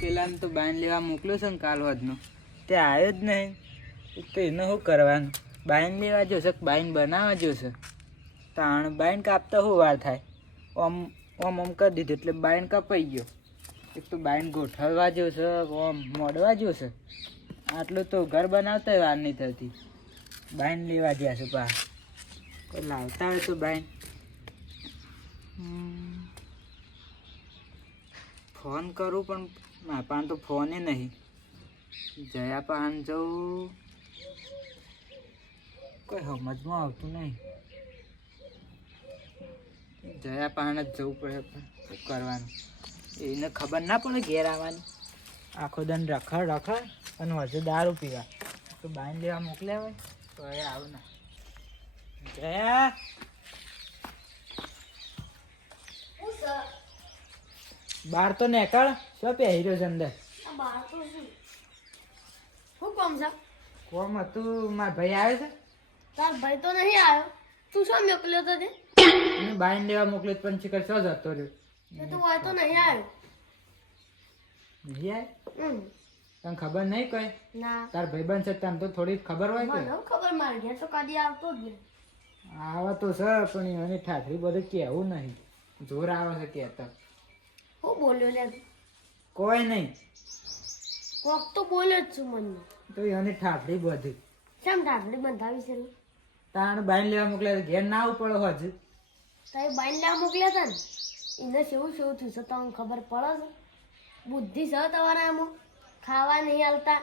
પેલાને તો બાઈન લેવા મોકલ્યો છે ને કાલ વધનો તે આવ્યો જ નહીં. તો એને શું કરવાનું? બાઈન લેવા જોશે કે બાઈન બનાવવા જોશે? તાણ બાઈન કાપતા શું વાર થાય? ઓમ ઓમ ઓમ કરી દીધું એટલે બાઈન કપાઈ ગયો. એક તો બાઈન ગોઠવવા જોશે, ઓમ મોડવા જોશે. આટલું તો ઘર બનાવતા વાર નહીં થતી. બાઈન લેવા ગયા છે પા કોઈ લાવતા હોય તો બાઈન. ફોન કરું પણ મારા પાસે તો ફોને નહીં. જયા પાન જવું કોઈ સમજમાં આવતું નહીં. જયા પાન જ જવું પડે પણ શું કરવાનું? એને ખબર ના પડે ઘેર આવવાની. આખો દન રખડ રખડ અને હજુ દારૂ પીવા. તો બાઈન લેવા મોકલ્યા હોય તો એ આવું ના. જયા બાર તો નીકળ. શું પહેરી રહ્યો છે અંદર? કોમ હતું મારા ભાઈ આવ્યો છે. તાર ભાઈ તો નહીં આવ્યો. તું શું મોકલ્યો તો તે? એને બાઈન લેવા મોકલ્યો પણ શિખર શું જતો રહ્યો? તું હોય તો નહીં આવ્યો. નહીં આય? તને ખબર નહીં કઈ? ના તાર ભાઈબંધ છે તને તો થોડી ખબર હોય કે? મને ખબર, મારી ઘેર તો કદી આવતો જ નહીં. આવા તો છે પણ એની ઠાઠરી બધું કહેવું નહીં. જોર આવે છે કહેતા. હું બોલ્યો લે? કોઈ નહીં. કોક તો બોલ્યો જ છું મને. તો એની ઠાઠરી બધી કેમ ઢાંકડી બંધાવી છે? તાણ બાઈન લેવા મોકલ્યા ઘેર ના આવું પડે હજુ. તારે બાઈન લેવા મોકલ્યા હતા ને એને શેવું શેવું થયું છે તમને ખબર પડે છે? બુદ્ધિ છે તમારા એમાં? ખાવા નહીં હાલતા,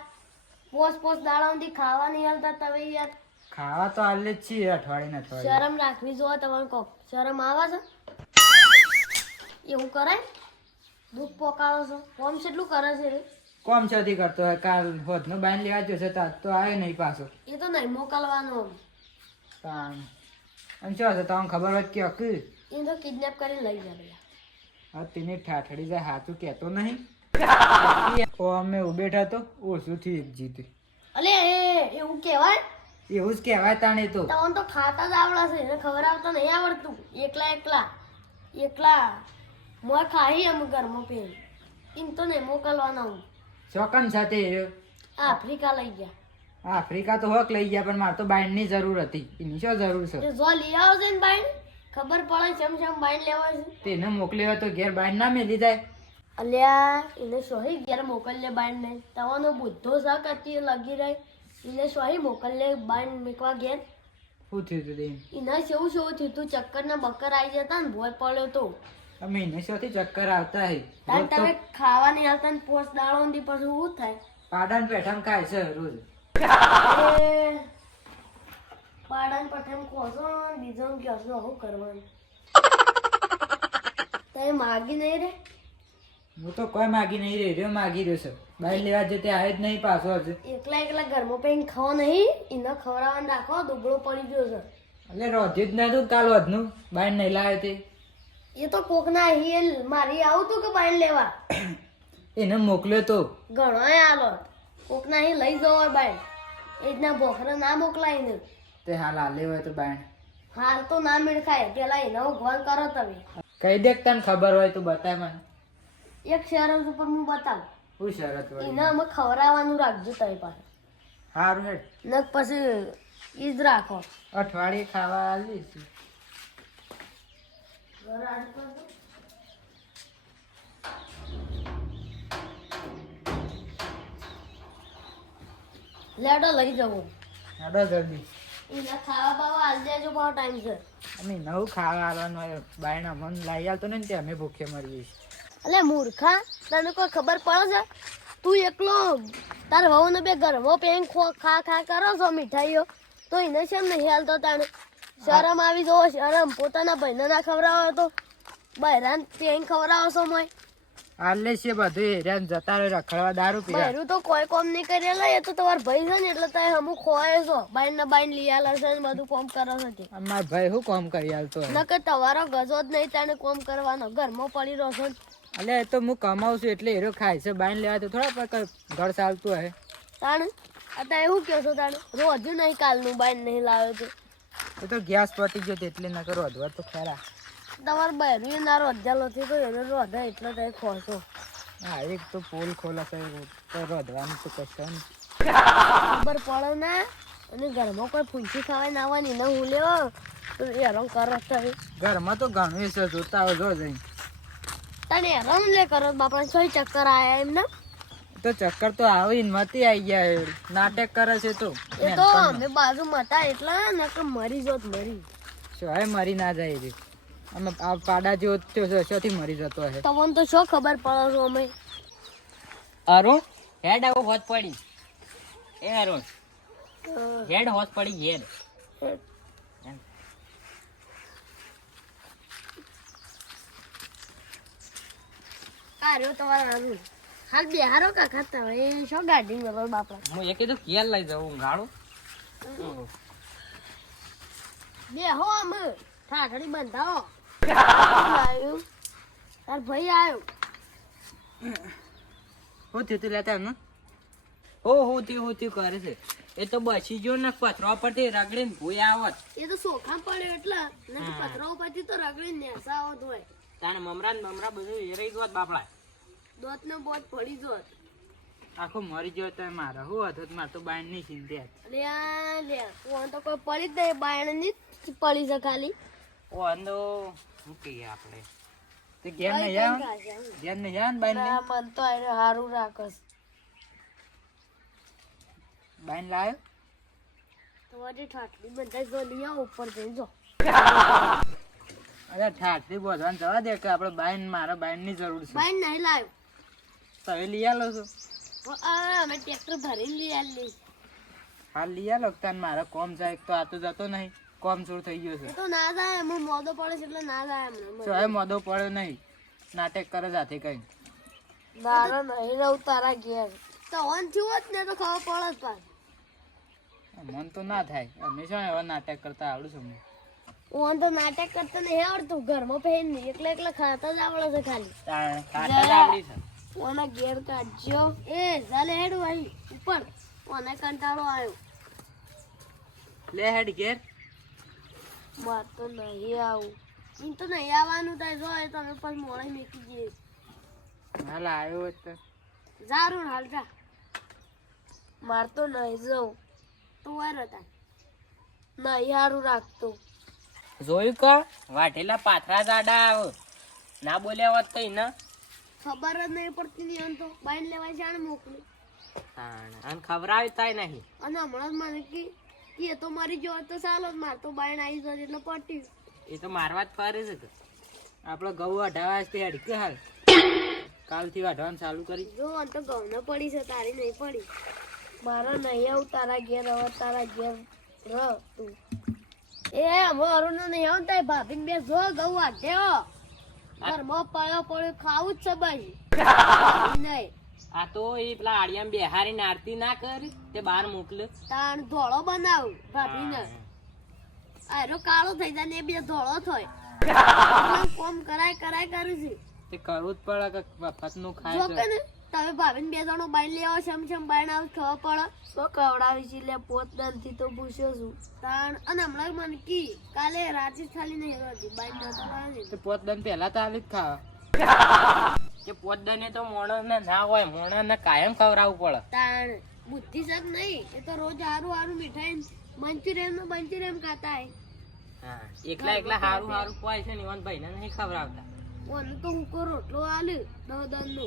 પોસ દાડા સુધી ખાવા નહીં હાલતા તમે યાર. ખાવા તો હાલે જ છીએ અઠવાડિયે અઠવાડિયે. શરમ રાખવી જોવા તમારે. કોક શરમ આવે છે? એવું કરાય? દૂધ પોકાળો છો? કોમ કેટલું કરે છે રે? કોમ છતી કરતો હોય. કાલ હોદનો બાઈન લેવા જશે તાર તો આવે નહીં પાછો. એ તો નહીં મોકલવાનો. તાણ અને શું હશે તમને ખબર હોય કે અકી? એ તો કિડનેપ કરીને લઈ જાય. હા તેની ઠાઠડી જાય સાચું કહેતો નહીં. અમે ઉભેઠા તો ઓછુંથી એક જીતે. અલે એવું કહેવાય? એવું જ કહેવાય તાણે તો. તમને તો ખાતા જ આવડે છે, એને ખબર આવતા નહીં આવડતું. એકલા મોય ખાઈ અમે ઘરમાં પેન. એમ તો નહીં મોકલવાના. હું ચોકન સાથે આફ્રિકા લઈ ગયા. આફ્રિકા તો હક લઈ ગયા પણ મારે તો બાઈનની જરૂર હતી. એની શું જરૂર છે? તે જો લઈ આવો છે ને બાઈન, ખબર પડે ચમ બાઈન લેવા છે. તેને મોકલ્યો હોય તો ઘેર બાઈન ના મેલી જાય. અલ્યા એને સોહી ઘેર મોકલલે બાઈન ને. તમારો બુદ્ધો શાક હતી લગી રહી. એને સોહી મોકલલે બાઈન મેકવા ઘેર. શું થયું હતું તેમ? એના શેવું થયું તું? ચક્કર ના બક્કર આવી જતા ને ભોય પડ્યો તો. અમે એને શોથી ચક્કર આવતા હે. તાર તમે ખાવા નહીં આવતા ને પોસ દાડો ની પછી શું થાય? પાડાન પેઠામ ખાય છે રોજ. પાડાન પઠાણ ખોસો બીજો કહેશો શું કરવાનું? તમે માગી નહીં રે? હું તો કોઈ માગી નહીં રહ્યો માગી રહ્યો છે. બાઈન લેવા જતે આવે જ નહીં પાછો હજુ. એકલા ઘરમાં પેન ખાવા નહીં. એને ખવડાવવાનું રાખો, દુબળો પડી ગયો છે. એટલે રોધ્યું જ નતું કાલ વધનું બાઈન નહીં લાવ્યો તે. એ તો કોકના હિલ મારી આવું તું કે બાઈન લેવા? એને મોકલ્યો તો ઘણો આલો. કોકના હિલ લઈ જવો બાઈન. એ જ ના ભોખરા ના મોકલાય ને. તે હાલ હાલે હોય તો બાઈન હાલ તો ના મેળખાય. પેલા એનો ગોલ કરો તમે. કહી દે તને ખબર હોય તો બતાય મને. એક શરત ઉપર હું બતાવું. શું શરત હોય? એને અમે ખવડાવવાનું રાખજો તમે પાસે. સારું હેડ. ને પછી ઈ જ રાખો. અઠવાડિયે ખાવા આવીશ. લેડો લઈ જવો. હેડો જલ્દી. એના ખાવા બાવા હાલ દેજો બહુ ટાઈમ છે. અમે નવું ખાવા આવવાનું હોય બાઈન અમને લાવી આવતો ને અમે ભૂખે મરીએ છીએ. અલે મૂર્ખા, તને કોઈ ખબર પડે છે? તું એકલો તાર વહુ ને બે ઘરમાં પેન ખા કરો છો મીઠાઈઓ, તો એને શેમ નહીં હાલતો? તાણે શરમ આવી જવો. શરમ પોતાના ભાઈને ના ખવડાવો તો બહેરાન પેન ખવડાવો છો મોય. હાલે છે બધું હેરાન જતા રહે રખડવા દારૂ પીવા. બહેરું તો કોઈ કોમ નહીં કરેલા. એ તો તમારા ભાઈ છે ને એટલે તમે અમુક ખોવાય છો. બાઈન ને બાઈન લઈ આલે છે ને બધું કોમ કરો છો. અમાર ભાઈ શું કામ કરી હાલતો? નકર તમારો ગજો જ નહીં તાણે કોમ કરવાનો. ઘરમાં પડી રહો છો. એટલે એ તો હું કમાવું છું એટલે હેરો ખાય છે. બાઈન લેવા તો થોડા પર ઘર ચાલતું હે. તાણે અત્યારે એવું કહો છો? તાણે રોજ નહીં કાલનું બાઈન નહીં લાવ્યો તો એ તો ગેસ પતી ગયો એટલે ન કરો અધવા તો ખરા. તમારે બહેરું ના રોધેલો છે તો એને રોધે એટલે તમે ખોશો. હા એક તો પોલ ખોલાશે તો રોધવાનું તો કશો નહીં. ખબર પડે ના અને ઘરમાં કોઈ ફૂંચી ખાવાય ના આવવાની ને હું લેવો તો હેરાન કરો તમે ઘરમાં તો ઘણું છે જોતા આવો જો જઈ તને હેરાન લે કરો બાપા કઈ ચક્કર આયા એમને તો ચક્કર તો આવી મતી આવી ગયા નાટક કરે છે તો એ તો અમે બાજુમાં હતા એટલા ને કે મરી જોત મરી શું મરી ના જાય રે અમે આ પાડા જેવો થયો છે શોથી મરી જતો હે તમને તો શું ખબર પડે છો અમે અરુણ હેડ આવો હોત પડી એ અરુણ હેડ હોત પડી હેડ આ રહ્યો તમારા હારું હાલ બિહારો કા ખાતા હોય એ શું ગાડી ગયો બાપા હું એ કીધું કેલ લઈ જાઉં ગાળું બે હો અમે ઠાકડી બંધાવો આવ્યું તાર ભાઈ આવ્યો હું થયું તું લેતા એમને હોતી કરે છે એ તો બસી ગયો ને પથરા પરથી રગડીને ભૂઈ આવત એ તો સોખા પડ્યો એટલે ને પથરા ઉપરથી તો રગડીને નેસા આવત હોય તાણે મમરા બધું એ રહી જોત બાપડા દોત ને બોત પડી જોત આખો મરી ગયો તો મારે હું હતો મારે તો બાઈન ની ચિંતા લે લે કોણ તો કોઈ પડી જ નહીં બાયણ ની જ પડી છે ખાલી ઓ અંદો શું કહીએ આપણે તે ઘેર નહીં આવે ઘેર નહીં આવે ને બાઈન ના મન તો આને હારું રાખસ બાઈન લાવ્યો તો આજે ઠાઠડી બધા જો લઈ આવો ઉપર જઈ જો અરે ઠાઠથી બોધવાને જવા દે કે આપણે બાઈન મારા બાઈન ની જરૂર છે બાયણ નહીં લાવ્યો તમે લઈ આલો છો અમે ટ્રેક્ટર ભરીને લઈ આલી હાલ લઈ આલો તાન મારા કોમ જાય તો આ તો જતો નહીં કોમ શરૂ થઈ ગયો છે તો ના જાય એમ મોદો પડે છે એટલે ના જાય શું હમણાં હવે મોદો પડ્યો નહીં નાટક કરે જાતે કઈ મારો નહીં રહું તારા ઘેર તો ઓન થયું હોત ને તો ખબર પડે જ પાછું મન તો ના થાય હંમેશા એવા નાટક કરતા આવડું છે અમને ઓન તો નાટક કરતા નહીં આવડતું ઘરમાં પહેન નહીં એકલા ખાતા જ આવડે છે ખાલી કાંટા જ આવડી છે ઓના ઘેર કાઢજો એ ચાલે હેડું અહીં ઉપર ઓને કંટાળો આવ્યો લે હેડ ઘેર માર તો નહીં આવું એમ તો નહીં આવવાનું થાય જો એ તમે પછી મોડે મેકી જઈએ હાલ આવ્યો હોત તો જારું હાલ જા માર તો નહીં જવું તું વાર હતા નહીં હારું રાખતો જોયું કા વાઢેલા પાથરા જાડા આવ ના બોલ્યા હોત તો ને ખબર જ નહીં પડતી નહીં આમ તો બાઈન લેવા જાણ મોકલી અને ખવડાવી તાય નહીં અને હમણાં જ મને કે એ તો મારી જો તો ચાલો માર તો બાઈન આવી જાય એટલે પટી એ તો મારવા જ ફરે છે કે આપણે ઘઉં વાઢાવા તે હેડ કે હાલ કાલથી વાઢવાનું ચાલુ કરી જો આમ તો ઘઉં પડી છે તારી નહીં પડી મારે નહીં આવું તારા ઘેર હવે તારા ઘેર રહ તું એ હવે અરુણ નહીં આવું તારી ભાભી બે જો ઘઉં વાઢ્યો ઘરમાં પડ્યો ખાવું જ છે ભાઈ નહીં આ તો એ પેલા આડિયામાં બેહારીને આરતી ના કરી તે બહાર મોકલ્યો તાણ ધોળો બનાવું ભાભીને આરો કાળો થઈ જાય ને બે ધોળો થાય કોમ કરાય કરું છે તે કરવું જ પડે કે વખતનું ખાય જો છે કે ને તમે ભાભીને બે જણો બાઈ લેવો છમ બાઈને આવું ખબર પડે શું કવડાવી છે એટલે પોતદાન થી તો પૂછ્યો છું તાણ અને હમણાં મને કી કાલે રાતે જ ખાલી નહીં હતી બાઈ નતો લાવે તે પોતદાન પહેલા તો આલી જ ખાવા કે પોતદાને તો મોણસને ના હોય મોણસને કાયમ ખવડાવવું પડે તાણ બુદ્ધિ સક નહીં એ તો રોજ હારું મીઠાઈ મંચુરિયન ખાતા હે એકલા હારું ખવાય છે ને ઈવન ભાઈને નહીં ખવડાવતા ઓને તો હું કો રોટલો આલ્યો 10 નો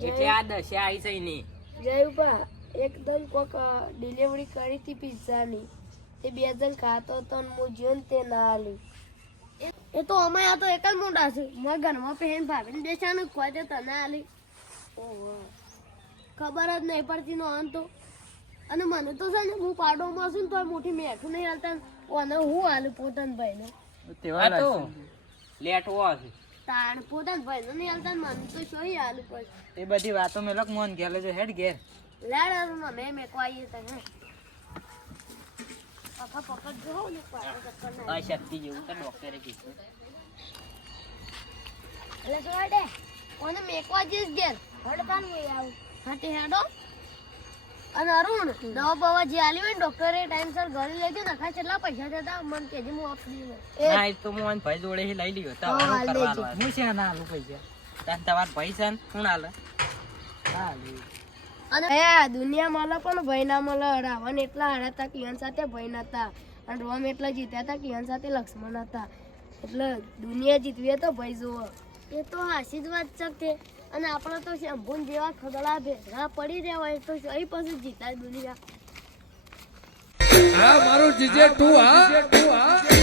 એટલે આ દશે આવી છે નહીં જયુપા એકદમ કોક ડિલિવરી કરી હતી પિઝાની તે 2 જણ ખાતો તો હું જોન તે ના આલી એ તો અમે આ તો એક જ મોટા છે મારા ઘરમાં પહેન ભાભીને બેસાનું ખોય તે તને આલી ઓહો ખબર જ નહીં પડતી નો તો અને મને તો છે ને હું પાડોમાં છું ને તો મોટી મેઠું નહીં હાલતા ઓને હું હાલું પોતાના ભાઈને તેવા આ તો લાગશે. લેટવો હશે તાણ પોતાના ભાઈને નહીં હાલતા ને મને તો શું હાલું પછી એ બધી વાતો મેં લોક મોન ઘેર લેજો હેડ ઘેર લેડાનું મેં કોઈએ તને પકડ પકડ જો ને પાડો ચક્કર ના અશક્તિ જેવું તો ડોક્ટરે કીધું એટલે શું વાડે કોને મેકવા જઈશ ઘેર હડકાન મે આવું હાટે હેડો અને અરુણ દવા બવા જે આલી હોય ને ડોક્ટરે ટાઈમસર ઘરે લેજો ને ખાસ કેટલા પૈસા થતા મને કેજે હું આપી દઉં ના એ તો મોહન ભાઈ જોડે લઈ લ્યો તો હા, હવે હાલ કરવાનું લેજો. આવે. હું છે ના આલું પૈસા તાન તમાર ભાઈ છે ને કોણ હાલે અને આ દુનિયા મળે પણ ભાઈ ના મળે. રાવણ એટલા હારા હતા કિરણ સાથે ભાઈ નતા, અને રોમ એટલા જીત્યા હતા કિરણ સાથે લક્ષ્મણ હતા. એટલે દુનિયા જીતવી તો ભાઈ જુઓ. એ તો હાસી જ વાત છે. અને આપણે તો શંભુન જેવા ખગડા ભેગા પડી રહ્યા હોય તો અહીં પછી જીતાય દુનિયા. હા મારું જીજે તું હા